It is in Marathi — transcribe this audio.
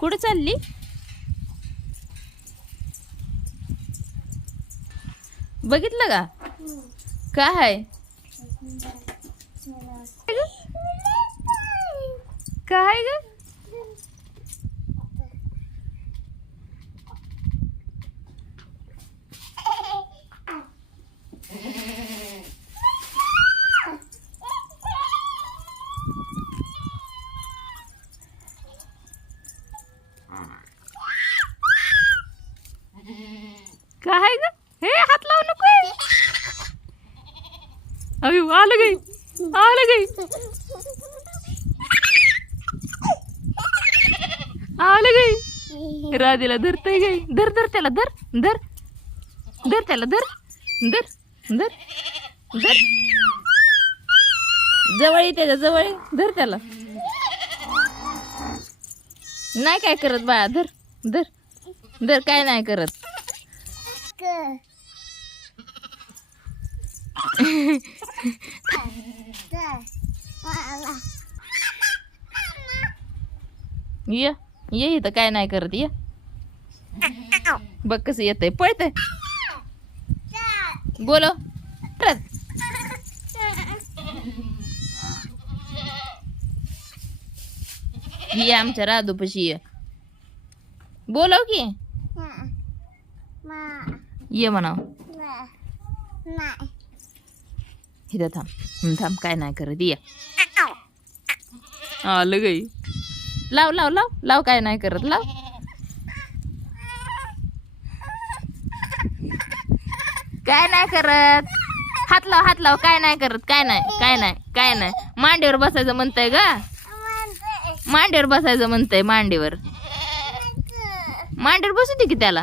कुठं चालली? बघितलं का? काय आहे? काय ग? काय ग? हे हात लावू नको. अयो आलं गई, आलं गई, आलं गई. राधेला धरतय गई. धर धर त्याला, धर धर धर त्याला, धर धर धर धर. जवळ ये, त्याच्या जवळ ये. धर त्याला. नाही काय करत बाळा. धर धर धर. काय नाही करत. ये ये इथं. काय नाही करत. ये बघ कसं येतंय. पळतंय. बोलो. ये आमच्या राधूपाशी ये. बोलव की. ये म्हणाव. इथं थांब थांब. काय नाही करत. ये. आलं गई. लाव लाव लाव लाव. काय नाही करत. लाव. काय नाही करत. हात लाव, हात लाव. काय नाही करत. काय नाही, काय नाही, काय नाही. मांडीवर बसायचं म्हणताय ग. मांडीवर बसायचं म्हणताय. मांडीवर, मांडीवर बसू दे की त्याला.